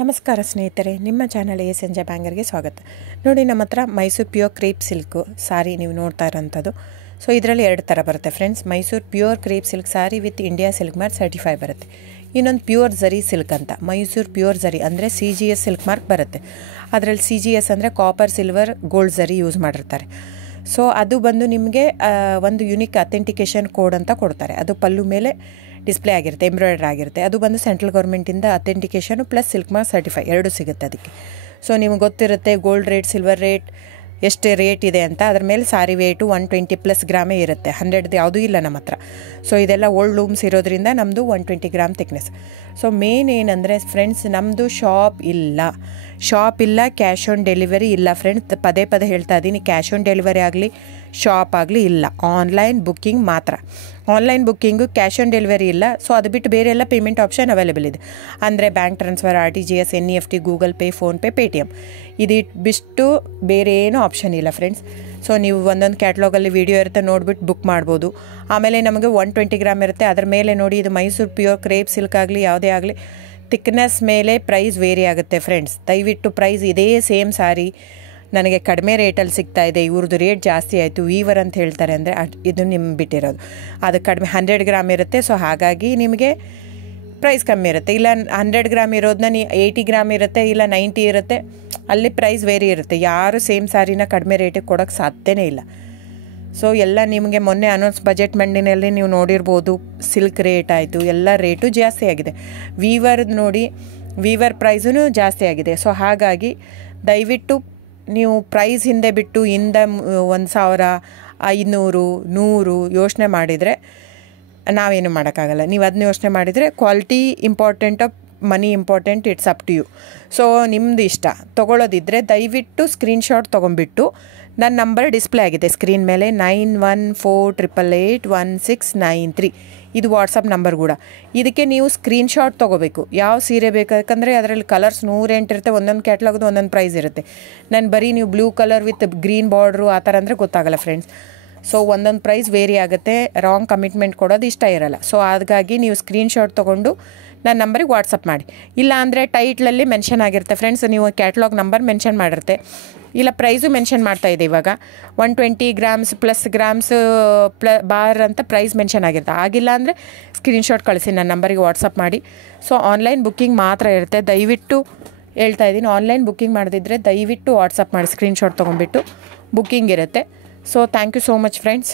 ನಮಸ್ಕಾರ ಸ್ನೇಹಿತರೆ, ನಿಮ್ಮ ಚಾನಲ್ ಎ ಸಂಜೆ ಬ್ಯಾಂಗರ್ಗೆ ಸ್ವಾಗತ. ನೋಡಿ, ನಮ್ಮ ಹತ್ರ ಮೈಸೂರು ಪ್ಯೂರ್ ಕ್ರೇಪ್ ಸಿಲ್ಕು ಸಾರಿ ನೀವು ನೋಡ್ತಾ ಇರೋಂಥದ್ದು. ಸೊ ಇದರಲ್ಲಿ ಎರಡು ಥರ ಬರುತ್ತೆ friends. Mysuru pure crepe silk sorry with India silk mark certify ಬರುತ್ತೆ. ಇನ್ನೊಂದು ಪ್ಯೂರ್ ಝರಿ ಸಿಲ್ಕ್ ಅಂತ, ಮೈಸೂರು ಪ್ಯೂರ್ ಝರಿ ಅಂದರೆ CGS ಸಿಲ್ಕ್ ಮಾರ್ಕ್ ಬರುತ್ತೆ. ಅದರಲ್ಲಿ CGS ಅಂದರೆ ಕಾಪರ್, ಸಿಲ್ವರ್, ಗೋಲ್ಡ್ ಝರಿ ಯೂಸ್ ಮಾಡಿರ್ತಾರೆ. ಸೊ ಅದು ಬಂದು ನಿಮಗೆ ಒಂದು ಯುನಿಕ್ ಅಥೆಂಟಿಕೇಷನ್ ಕೋಡ್ ಅಂತ ಕೊಡ್ತಾರೆ. ಅದು ಪಲ್ಲು ಮೇಲೆ ಡಿಸ್ಪ್ಲೇ ಆಗಿರುತ್ತೆ, ಎಂಬ್ರಾಯ್ಡ್ರಿ ಆಗಿರುತ್ತೆ. ಅದು ಬಂದು ಸೆಂಟ್ರಲ್ ಗೌರ್ಮೆಂಟಿಂದ ಅಥೆಂಟಿಕೇಷನು ಪ್ಲಸ್ ಸಿಲ್ಕ್ ಮಾರ್ಕ್ ಸರ್ಟಿಫೈ ಎರಡೂ ಸಿಗುತ್ತೆ ಅದಕ್ಕೆ. ಸೊ ನಿಮಗೆ ಗೊತ್ತಿರುತ್ತೆ ಗೋಲ್ಡ್ ರೇಟ್, ಸಿಲ್ವರ್ ರೇಟ್ ಎಷ್ಟು ರೇಟ್ ಇದೆ ಅಂತ. ಅದ್ರ ಮೇಲೆ ಸಾರಿ ವೇಟು 120+ ಗ್ರಾಮೇ ಇರುತ್ತೆ, 100 ಯಾವುದೂ ಇಲ್ಲ ನಮ್ಮ ಹತ್ರ. ಸೊ ಇದೆಲ್ಲ ಓಲ್ಡ್ ಲೂಮ್ಸ್ ಇರೋದ್ರಿಂದ ನಮ್ಮದು 120 ಗ್ರಾಮ್ ಥಿಕ್ನೆಸ್. ಸೊ ಮೇನ್ ಏನಂದರೆ ಫ್ರೆಂಡ್ಸ್, ನಮ್ಮದು ಶಾಪ್ ಇಲ್ಲ, ಕ್ಯಾಶ್ ಆನ್ ಡೆಲಿವರಿ ಇಲ್ಲ ಫ್ರೆಂಡ್ಸ್. ಪದೇ ಹೇಳ್ತಾ ಇದ್ದೀನಿ, ಕ್ಯಾಶ್ ಆನ್ ಡೆಲಿವರಿ ಆಗಲಿ ಶಾಪ್ ಆಗಲಿ ಇಲ್ಲ, ಆನ್ಲೈನ್ ಬುಕ್ಕಿಂಗ್ ಮಾತ್ರ. Online booking, cash on delivery ಇಲ್ಲ. ಸೊ ಅದು ಬಿಟ್ಟು ಬೇರೆ ಎಲ್ಲ ಪೇಮೆಂಟ್ ಆಪ್ಷನ್ ಅವೈಲೇಬಲ್ ಇದೆ. ಅಂದರೆ bank transfer, RTGS, NEFT, Google pay, PhonePe, Paytm. ಇದು ಬಿಟ್ಟು ಬೇರೆ ಏನೂ ಆಪ್ಷನ್ ಇಲ್ಲ ಫ್ರೆಂಡ್ಸ್. ಸೊ ನೀವು ಒಂದೊಂದು ಕ್ಯಾಟ್ಲಾಗಲ್ಲಿ ವೀಡಿಯೋ ಇರುತ್ತೆ, ನೋಡಿಬಿಟ್ಟು ಬುಕ್ ಮಾಡ್ಬೋದು. ಆಮೇಲೆ ನಮಗೆ 120 ಗ್ರಾಮ್ ಇರುತ್ತೆ. ಅದರ ಮೇಲೆ ನೋಡಿ, ಇದು ಮೈಸೂರು ಪ್ಯೂರ್ ಕ್ರೇಪ್ ಸಿಲ್ಕ್ ಆಗಲಿ ಯಾವುದೇ ಆಗಲಿ ಥಿಕ್ನೆಸ್ ಮೇಲೆ ಪ್ರೈಸ್ ವೇರಿ ಆಗುತ್ತೆ ಫ್ರೆಂಡ್ಸ್. ದಯವಿಟ್ಟು ಪ್ರೈಸ್ ಇದೇ ಸೇಮ್ ಸಾರಿ ನನಗೆ ಕಡಿಮೆ ರೇಟಲ್ಲಿ ಸಿಗ್ತಾ ಇದೆ, ಇವ್ರದ್ದು ರೇಟ್ ಜಾಸ್ತಿ ಆಯಿತು ವೀವರ್ ಅಂತ ಹೇಳ್ತಾರೆ ಅಂದರೆ ಇದು ನಿಮ್ಗೆ ಬಿಟ್ಟಿರೋದು. ಅದು ಕಡಿಮೆ 100 ಗ್ರಾಮ್ ಇರುತ್ತೆ. ಸೊ ಹಾಗಾಗಿ ನಿಮಗೆ ಪ್ರೈಸ್ ಕಮ್ಮಿ ಇರುತ್ತೆ. ಇಲ್ಲ 100 ಗ್ರಾಮ್ ಇರೋದನ್ನ 80 ಗ್ರಾಮ್ ಇರುತ್ತೆ, ಇಲ್ಲ 90 ಇರುತ್ತೆ, ಅಲ್ಲಿ ಪ್ರೈಸ್ ವೇರಿ ಇರುತ್ತೆ. ಯಾರು ಸೇಮ್ ಸಾರಿನ ಕಡಿಮೆ ರೇಟಿಗೆ ಕೊಡೋಕ್ಕೆ ಸಾಧ್ಯನೇ ಇಲ್ಲ. ಸೊ ಎಲ್ಲ ನಿಮಗೆ ಮೊನ್ನೆ ಅನೌನ್ಸ್ ಬಜೆಟ್ ಮಂಡಿನಲ್ಲಿ ನೀವು ನೋಡಿರ್ಬೋದು, ಸಿಲ್ಕ್ ರೇಟ್ ಆಯಿತು, ಎಲ್ಲ ರೇಟು ಜಾಸ್ತಿ ಆಗಿದೆ. ವೀವರ್ದು ನೋಡಿ, ವೀವರ್ ಪ್ರೈಸೂ ಜಾಸ್ತಿ ಆಗಿದೆ. ಸೊ ಹಾಗಾಗಿ ದಯವಿಟ್ಟು ನೀವು ಪ್ರೈಸ್ ಹಿಂದೆ ಬಿಟ್ಟು 1,000, 500, 100 ಯೋಚನೆ ಮಾಡಿದರೆ ನಾವೇನು ಮಾಡೋಕ್ಕಾಗಲ್ಲ. ನೀವು ಅದನ್ನ ಯೋಚನೆ ಮಾಡಿದರೆ quality important, money important, it's up to you. So ನಿಮ್ಮದು ಇಷ್ಟ. ತೊಗೊಳ್ಳೋದಿದ್ದರೆ ದಯವಿಟ್ಟು ಸ್ಕ್ರೀನ್ಶಾಟ್ ತೊಗೊಂಬಿಟ್ಟು, ನನ್ನ ನಂಬರ್ ಡಿಸ್ಪ್ಲೇ ಆಗಿದೆ ಸ್ಕ್ರೀನ್ ಮೇಲೆ, 9148881693. ಇದು ವಾಟ್ಸಪ್ ನಂಬರ್ ಕೂಡ. ಇದಕ್ಕೆ ನೀವು ಸ್ಕ್ರೀನ್ಶಾಟ್ ತೊಗೋಬೇಕು. ಯಾವ ಸೀರೆ ಬೇಕು, ಯಾಕಂದರೆ ಅದರಲ್ಲಿ ಕಲರ್ಸ್ 108 ಇರುತ್ತೆ, ಒಂದೊಂದು ಕ್ಯಾಟ್ಲಾಗ್ದು ಒಂದೊಂದು ಪ್ರೈಸ್ ಇರುತ್ತೆ. ನಾನು ಬರೀ ನೀವು blue colour with green border ಆ ಥರ ಅಂದರೆ ಗೊತ್ತಾಗಲ್ಲ ಫ್ರೆಂಡ್ಸ್. ಸೊ ಒಂದೊಂದು ಪ್ರೈಸ್ ವೇರಿ ಆಗುತ್ತೆ, ರಾಂಗ್ ಕಮಿಟ್ಮೆಂಟ್ ಕೊಡೋದು ಇಷ್ಟ ಇರಲ್ಲ. ಸೊ ಹಾಗಾಗಿ ನೀವು ಸ್ಕ್ರೀನ್ಶಾಟ್ ತೊಗೊಂಡು ನನ್ನ ನಂಬರಿಗೆ ವಾಟ್ಸಪ್ ಮಾಡಿ. ಇಲ್ಲ ಅಂದರೆ ಟೈಟ್ಲಲ್ಲಿ ಮೆನ್ಷನ್ ಆಗಿರುತ್ತೆ ಫ್ರೆಂಡ್ಸ್, ನೀವು ಕ್ಯಾಟ್ಲಾಗ್ ನಂಬರ್ ಮೆನ್ಷನ್ ಮಾಡಿರುತ್ತೆ, ಇಲ್ಲ ಪ್ರೈಸು ಮೆನ್ಷನ್ ಮಾಡ್ತಾಯಿದೆ. ಇವಾಗ 120 ಗ್ರಾಮ್ಸ್ ಪ್ಲಸ್ ಗ್ರಾಮ್ಸ್ ಬಾರ್ ಅಂತ ಪ್ರೈಸ್ ಮೆನ್ಷನ್ ಆಗಿರುತ್ತೆ. ಆಗಿಲ್ಲ ಅಂದರೆ ಸ್ಕ್ರೀನ್ಶಾಟ್ ಕಳಿಸಿ, ನನ್ನ ನಂಬರಿಗೆ ವಾಟ್ಸಪ್ ಮಾಡಿ. ಸೊ ಆನ್ಲೈನ್ ಬುಕ್ಕಿಂಗ್ ಮಾತ್ರ ಇರುತ್ತೆ. ದಯವಿಟ್ಟು ಹೇಳ್ತಾ ಇದ್ದೀನಿ, ಆನ್ಲೈನ್ ಬುಕ್ಕಿಂಗ್ ಮಾಡದಿದ್ದರೆ ದಯವಿಟ್ಟು ವಾಟ್ಸಪ್ ಮಾಡಿ, ಸ್ಕ್ರೀನ್ಶಾಟ್ ತೊಗೊಂಡ್ಬಿಟ್ಟು ಬುಕ್ಕಿಂಗ್ ಇರುತ್ತೆ. So thank you so much friends.